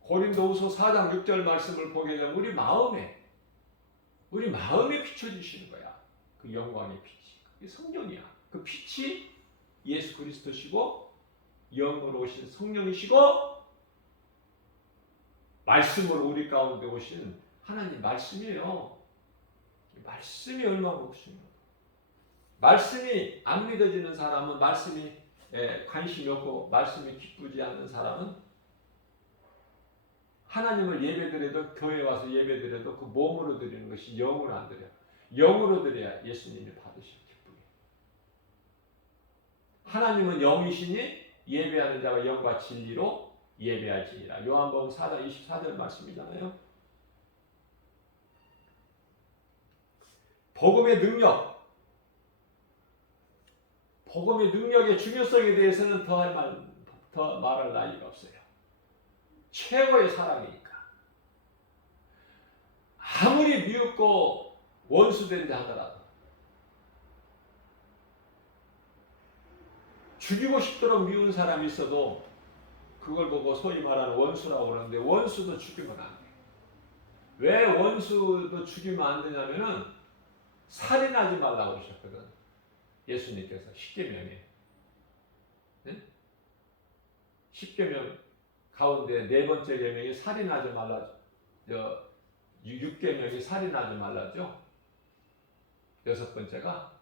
고린도후서 4장 6절 말씀을 보게 되면 우리 마음에 비춰주시는 거야. 그 영광의 빛이. 그게 성령이야. 그 빛이 예수 그리스도시고 영으로 오신 성령이시고 말씀으로 우리 가운데 오신 하나님 말씀이에요. 말씀이 얼마나 중요해요. 말씀이 안 믿어지는 사람은 말씀이 관심이 없고 말씀이 기쁘지 않는 사람은 하나님을 예배드려도 교회 와서 예배드려도 그 몸으로 드리는 것이 영으로 안 드려요. 영으로 드려야 예수님이 받으시고 기쁘게. 하나님은 영이시니 예배하는 자가 영과 진리로 예배할지니라. 요한복음 4장 24절 말씀이잖아요. 복음의 능력의 중요성에 대해서는 더 말할 나위가 없어요. 최고의 사랑이니까. 아무리 미흡고 원수된다 하더라도 죽이고 싶도록 미운 사람이 있어도 그걸 보고 소위 말하는 원수라고 그러는데 원수도 죽이면 안 돼. 왜 원수도 죽이면 안 되냐면은 살인하지 말라고 그러셨거든. 예수님께서 십계명에. 네? 십계명 가운데 네 번째 계명이 살인하지 말라. 6계명이 살인하지 말라죠. 여섯 번째가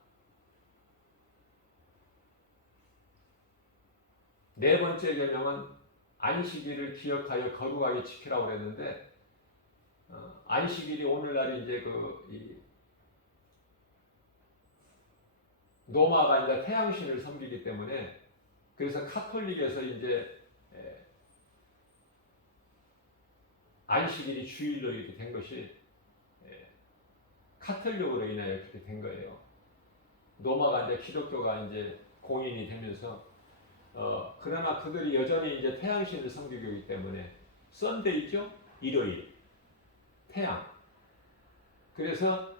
네 번째 계명은 안식일을 기억하여 거룩하게 지키라고 그랬는데 안식일이 오늘날 이제 로마가 이제 태양신을 섬기기 때문에 그래서 카톨릭에서 이제 안식일이 주일로 이렇게 된 것이 카톨릭으로 인하여 그렇게 된 거예요. 로마가 이제 기독교가 이제 공인이 되면서 그러나 그들이 여전히 이제 태양신을 섬기고 있기 때문에 썬데이죠? 일요일 태양. 그래서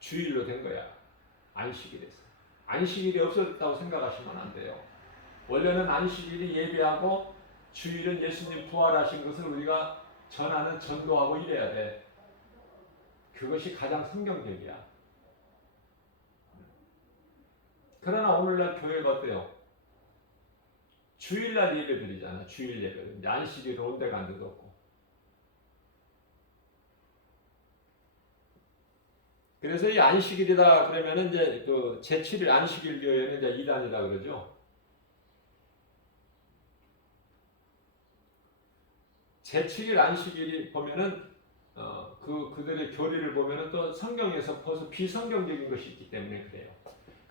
주일로 된 거야. 안식일에서. 안식일이 없어졌다고 생각하시면 안 돼요. 원래는 안식일이 예배하고 주일은 예수님 부활하신 것을 우리가 전하는 전도하고 이래야 돼. 그것이 가장 성경적이야. 그러나 오늘날 교회가 어때요? 주일날 예배드리잖아. 주일 예배. 안식일은 온 데가 안 데도 없고. 그래서 이 안식일이다 그러면은 이제 그 제7일 안식일 교회는 이제 이단이다 그러죠. 제7일 안식일이 보면은 그들의 교리를 보면은 또 성경에서 벌써 비성경적인 것이 있기 때문에 그래요.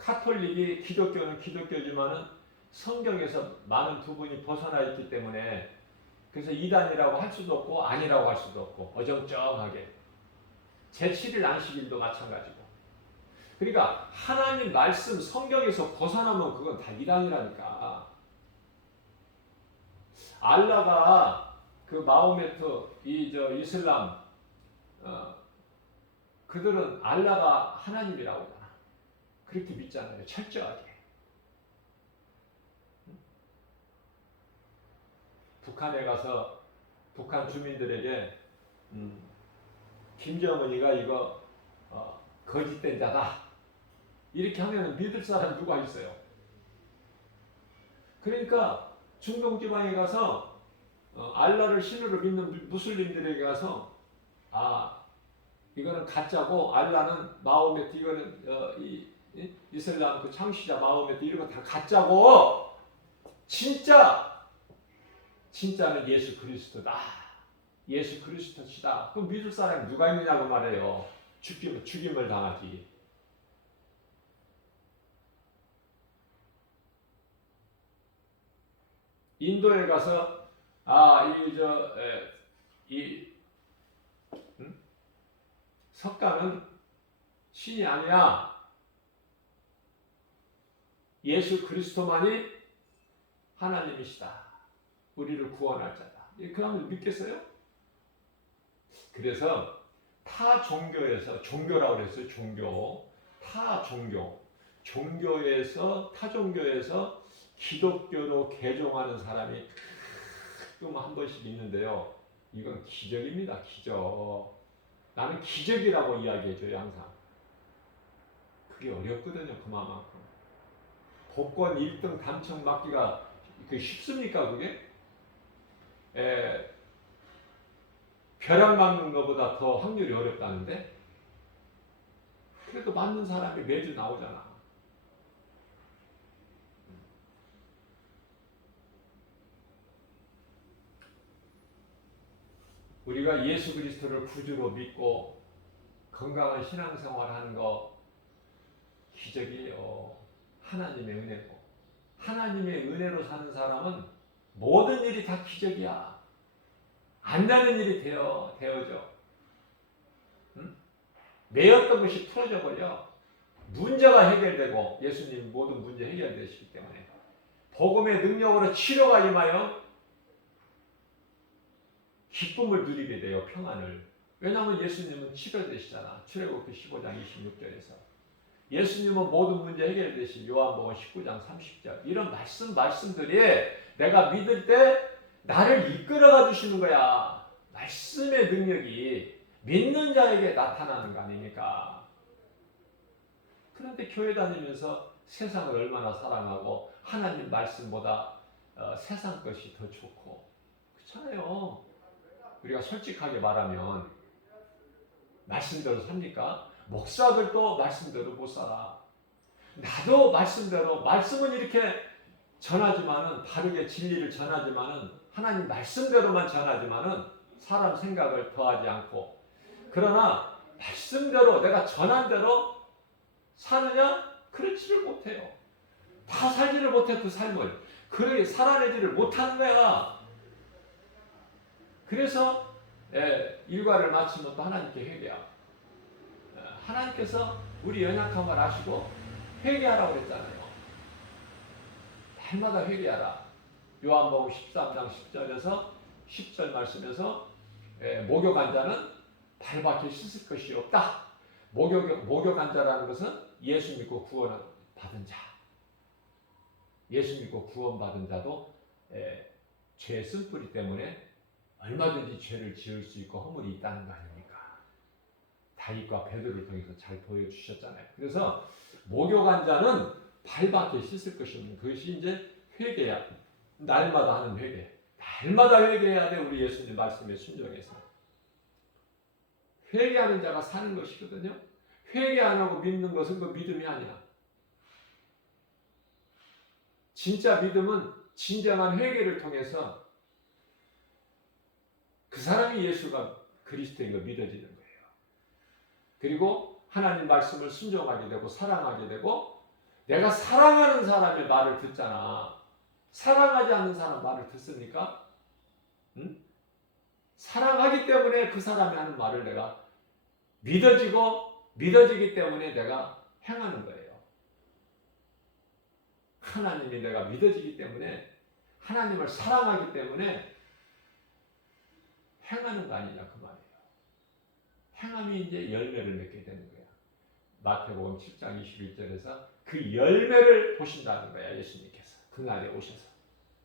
카톨릭이 기독교는 기독교지만은 성경에서 많은 부분이 벗어나 있기 때문에 그래서 이단이라고 할 수도 없고 아니라고 할 수도 없고 어정쩡하게 제7일 안식일도 마찬가지고 그러니까 하나님 말씀 성경에서 벗어나면 그건 다 이단이라니까. 알라가 그 마호메트 이슬람 그들은 알라가 하나님이라고 하잖아. 그렇게 믿잖아요. 철저하게. 북한에 가서 북한 주민들에게 김정은이가 이거 거짓된 자다 이렇게 하면 믿을 사람 누가 있어요? 그러니까 중동 지방에 가서 알라를 신으로 믿는 무슬림들에게 가서 이거는 가짜고 알라는 마호메트 이거는 이슬람 그 창시자 마호메트 이런 거 다 가짜고 진짜는 예수 그리스도다. 예수 그리스도시다. 그럼 믿을 사람이 누가 있느냐고 말해요. 죽임을 당하지. 인도에 가서 석가는 신이 아니야. 예수 그리스도만이 하나님이시다. 우리를 구원할 자다. 그 사람들 믿겠어요? 그래서 타 종교에서 종교라고 그랬어요. 타 종교에서 기독교로 개종하는 사람이 가끔 한 번씩 있는데요. 이건 기적입니다. 기적. 나는 기적이라고 이야기해줘요. 항상. 그게 어렵거든요. 그만큼. 복권 1등 당첨 받기가 쉽습니까? 그게? 벼락 맞는 것보다 더 확률이 어렵다는데? 그래도 맞는 사람이 매주 나오잖아. 우리가 예수 그리스도를 구주로 믿고 건강한 신앙생활 하는 거 기적이에요. 하나님의 은혜고. 하나님의 은혜로 사는 사람은 모든 일이 다 기적이야. 안 되는 일이 되어져. 응? 매였던 것이 풀어져 버려. 문제가 해결되고 예수님 모든 문제 해결되시기 때문에 복음의 능력으로 치료가 임하여 기쁨을 누리게 돼요. 평안을. 왜냐하면 예수님은 치료되시잖아. 출애굽기 15장 26절에서 예수님은 모든 문제 해결되신 요한복음 19장 30절 이런 말씀들이 내가 믿을 때 나를 이끌어가 주시는 거야. 말씀의 능력이 믿는 자에게 나타나는 거 아닙니까? 그런데 교회 다니면서 세상을 얼마나 사랑하고 하나님 말씀보다 세상 것이 더 좋고 그렇잖아요. 우리가 솔직하게 말하면 말씀대로 삽니까? 목사들도 말씀대로 못 살아. 나도 말씀대로 말씀은 이렇게 전하지만은 바르게 진리를 전하지만은 하나님 말씀대로만 전하지만은 사람 생각을 더하지 않고 그러나 말씀대로 내가 전한 대로 사느냐? 그렇지를 못해요. 다 살지를 못해 그 삶을. 그렇게 살아내지를 못하는 거야. 그래서 일과를 마치면 또 하나님께 회개하고 하나님께서 우리 연약함을 아시고 회개하라고 그랬잖아요. 날마다 회개하라. 요한복음 13장 10절에서 10절 말씀에서 목욕한 자는 발밖에 씻을 것이 없다. 목욕한 자라는 것은 예수 믿고 구원받은 자. 예수 믿고 구원받은 자도 죄의 쓴뿌리 때문에 얼마든지 죄를 지을 수 있고 허물이 있다는 거 아닙니까? 다윗과 베드로를 통해서 잘 보여주셨잖아요. 그래서 목욕한 자는 발밖에 씻을 것이 없는 그것이 이제 회개야. 날마다 하는 회개. 날마다 회개해야 돼. 우리 예수님 말씀에 순종해서. 회개하는 자가 사는 것이거든요. 회개 안 하고 믿는 것은 그 믿음이 아니야. 진짜 믿음은 진정한 회개를 통해서 그 사람이 예수가 그리스도인 걸 믿어지는 거예요. 그리고 하나님 말씀을 순종하게 되고 사랑하게 되고 내가 사랑하는 사람의 말을 듣잖아. 사랑하지 않는 사람 말을 듣습니까? 응? 사랑하기 때문에 그 사람이 하는 말을 내가 믿어지기 때문에 내가 행하는 거예요. 하나님이 내가 믿어지기 때문에, 하나님을 사랑하기 때문에 행하는 거 아니냐 그 말이에요. 행함이 이제 열매를 맺게 되는 거야. 마태복음 7장 21절에서 그 열매를 보신다는 거야. 예수님께서 그날에 오셔서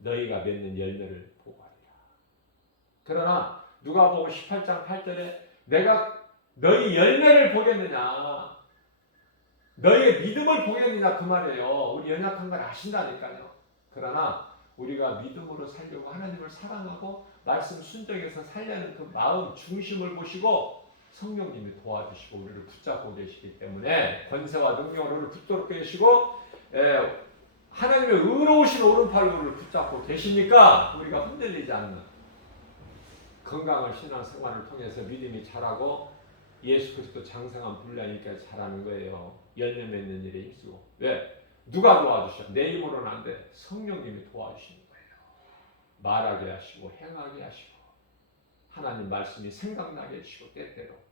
너희가 맺는 열매를 보고 하리라. 그러나 누가복음 18장 8절에 내가 너희 열매를 보겠느냐, 너희의 믿음을 보겠느냐 그 말이에요. 우리 연약한 걸 아신다니까요. 그러나 우리가 믿음으로 살려고 하나님을 사랑하고 말씀 순종해서 살려는 그 마음 중심을 보시고 성령님이 도와주시고 우리를 붙잡고 계시기 때문에 권세와 능력으로 우리를 붙들고 계시고 하나님의 의로우신 오른팔로 우리를 붙잡고 계시니까 우리가 흔들리지 않는 건강한 신앙생활을 통해서 믿음이 자라고 예수 그리스도 장성한 분량이니까 자라는 거예요. 열매 맺는 일에 힘쓰고. 왜? 누가 도와주셔? 내 힘으로는 안 돼. 성령님이 도와주시는 거예요. 말하게 하시고 행하게 하시고 하나님 말씀이 생각나게 해주시고 때때로.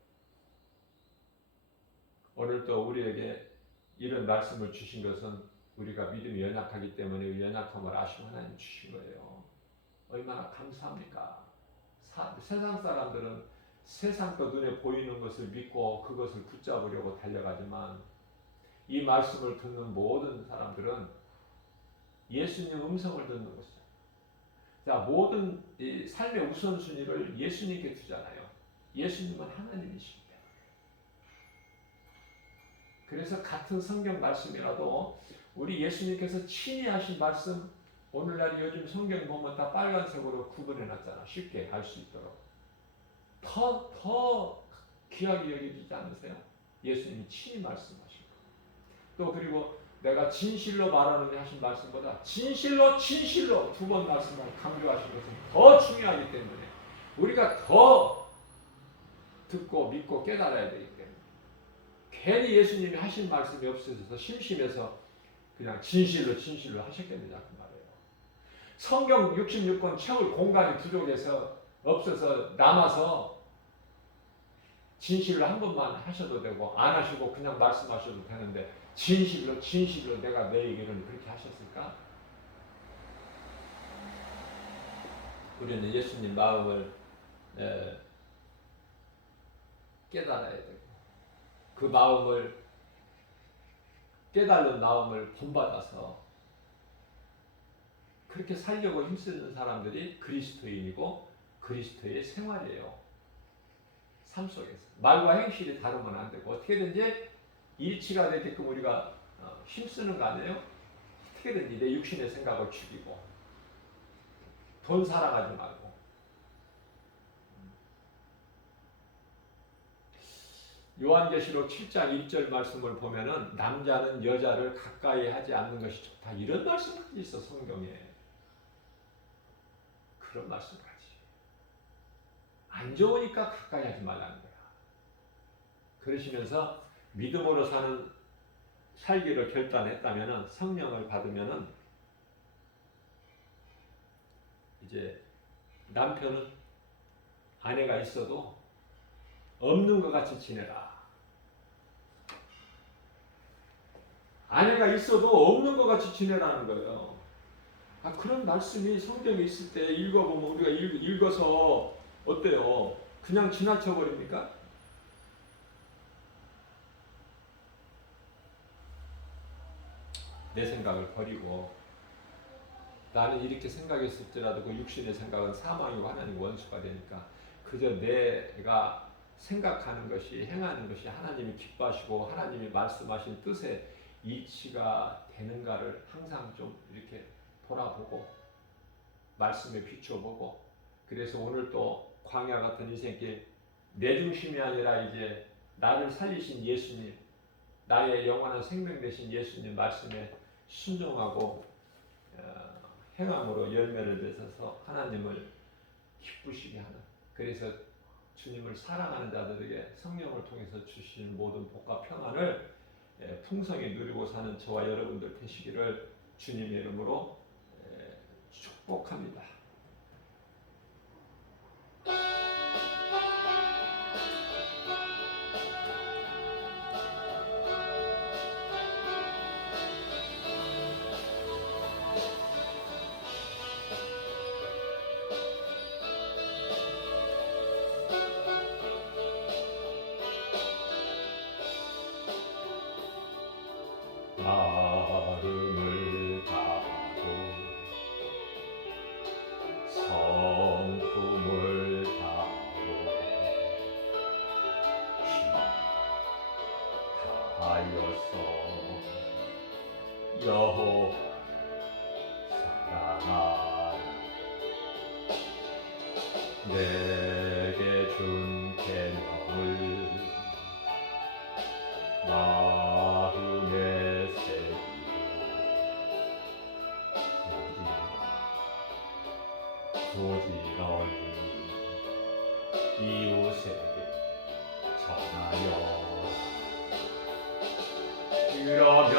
오늘 또 우리에게 이런 말씀을 주신 것은 우리가 믿음이 연약하기 때문에 연약함을 아시고 하나님 주신 거예요. 얼마나 감사합니까? 세상 사람들은 세상 것 눈에 보이는 것을 믿고 그것을 붙잡으려고 달려가지만 이 말씀을 듣는 모든 사람들은 예수님 음성을 듣는 것이죠. 자, 모든 이 삶의 우선순위를 예수님께 두잖아요. 예수님은 하나님이십니다. 그래서 같은 성경 말씀이라도 우리 예수님께서 친히 하신 말씀, 오늘날 요즘 성경 보면 다 빨간색으로 구분해 놨잖아. 쉽게 알 수 있도록. 더 귀하게 여기지 않으세요? 예수님이 친히 말씀하시고. 또 그리고 내가 진실로 말하는 하신 말씀보다 진실로 두 번 말씀을 강조하신 것은 더 중요하기 때문에 우리가 더 듣고 믿고 깨달아야 되기 때문에 괜히 예수님이 하신 말씀이 없어져서 심심해서 그냥 진실로 하셨겠느냐 그 말이에요. 성경 66권 채울 공간이 부족해서 없어서 남아서 진실로 한 번만 하셔도 되고 안 하시고 그냥 말씀하셔도 되는데 진실로 내가 내 얘기를 그렇게 하셨을까? 우리는 예수님 마음을 깨달아야 되고 그 마음을 깨달은 마음을 본받아서 그렇게 살려고 힘쓰는 사람들이 그리스도인이고 그리스도의 생활이에요. 삶 속에서 말과 행실이 다르면 안 되고 어떻게든지 일치가 되게끔 우리가 힘쓰는 거 아니에요? 어떻게든지 내 육신의 생각을 죽이고 돈 사랑하지 말고. 요한계시록 7장 1절 말씀을 보면은 남자는 여자를 가까이 하지 않는 것이 좋다 이런 말씀까지 있어 성경에. 그런 말씀까지. 안 좋으니까 가까이 하지 말라는 거야. 그러시면서 믿음으로 사는 살기를 결단했다면은 성령을 받으면은 이제 남편은 아내가 있어도 없는 것 같이 지내라. 아내가 있어도 없는 것 같이 지내라는 거예요. 그런 말씀이 성경에 있을 때 읽어보면 우리가 읽어서 어때요? 그냥 지나쳐 버립니까? 내 생각을 버리고 나는 이렇게 생각했을지라도 그 육신의 생각은 사망이고 하나님 원수가 되니까 그저 내가 생각하는 것이 행하는 것이 하나님이 기뻐하시고 하나님이 말씀하신 뜻에 일치가 되는가를 항상 좀 이렇게 돌아보고 말씀에 비춰보고 그래서 오늘 또 광야 같은 인생길 내 중심이 아니라 이제 나를 살리신 예수님 나의 영원한 생명 되신 예수님 말씀에 순종하고 행함으로 열매를 맺어서 하나님을 기쁘시게 하는 그래서 주님을 사랑하는 자들에게 성령을 통해서 주시는 모든 복과 평안을 풍성히 누리고 사는 저와 여러분들 되시기를 주님의 이름으로 축복합니다. 마음을 다하고 성품을 다하고 힘 다하여서 여호와 사랑하라. 내게 준 계명을 마음에 새기고 부지런히 이웃에게 전하여라. 그러면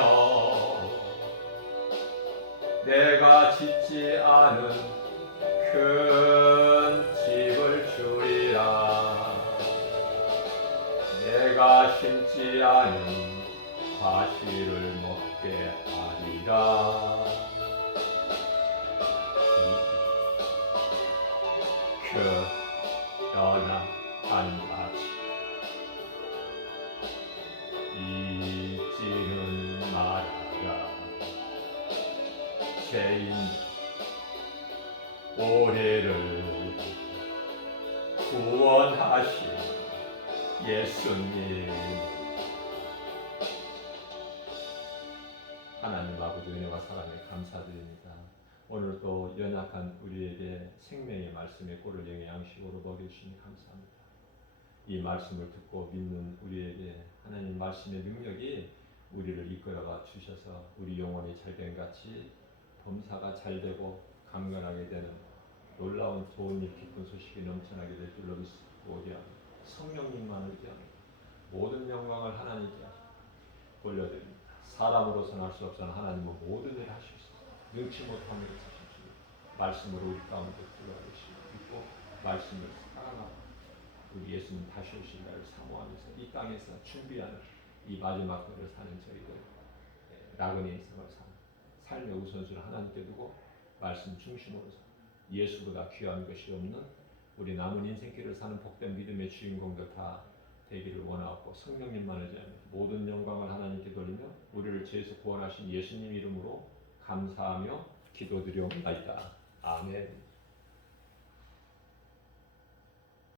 내가 짓지 않은 큰 집을 주리라. 내가 심지 않은 과실을 먹게 하리라. 그 연한 안같이 잊지는 말아라. 죄인 우리를 구원하신 예수님, 하나님 아버지 은혜와 사랑에 감사드립니다. 오늘 또 연약한 우리에게 생명의 말씀의 꼴을 영양식으로 먹여주시니 감사합니다. 이 말씀을 듣고 믿는 우리에게 하나님 말씀의 능력이 우리를 이끌어가 주셔서 우리 영혼이 잘된같이 범사가 잘되고 강건하게 되는 놀라운 좋은 일 기쁜 소식이 넘쳐나게 될 줄로 믿고 오리합니다. 성령님만을 의지합니다. 모든 영광을 하나님께 돌려드립니다. 사람으로서는 할 수 없는 하나님은 모든 일을 하시옵소서. 능치 못함을 사십시오. 말씀으로 우리 가운데 들어가시고 믿고 말씀을 따라가고 우리 예수님 다시 오실 날을 사모하면서 이 땅에서 준비하는 이 마지막 때를 사는 저희들 나그네 인생을 사는 삶의 우선순위를 하나님께 두고 말씀 중심으로 사는 예수보다 귀한 것이 없는 우리 남은 인생길을 사는 복된 믿음의 주인공들 다 되기를 원하고 성령님만을 제하며 모든 영광을 하나님께 돌리며 우리를 죄에서 구원하신 예수님 이름으로 감사하며 기도드리옵나이다. 아멘.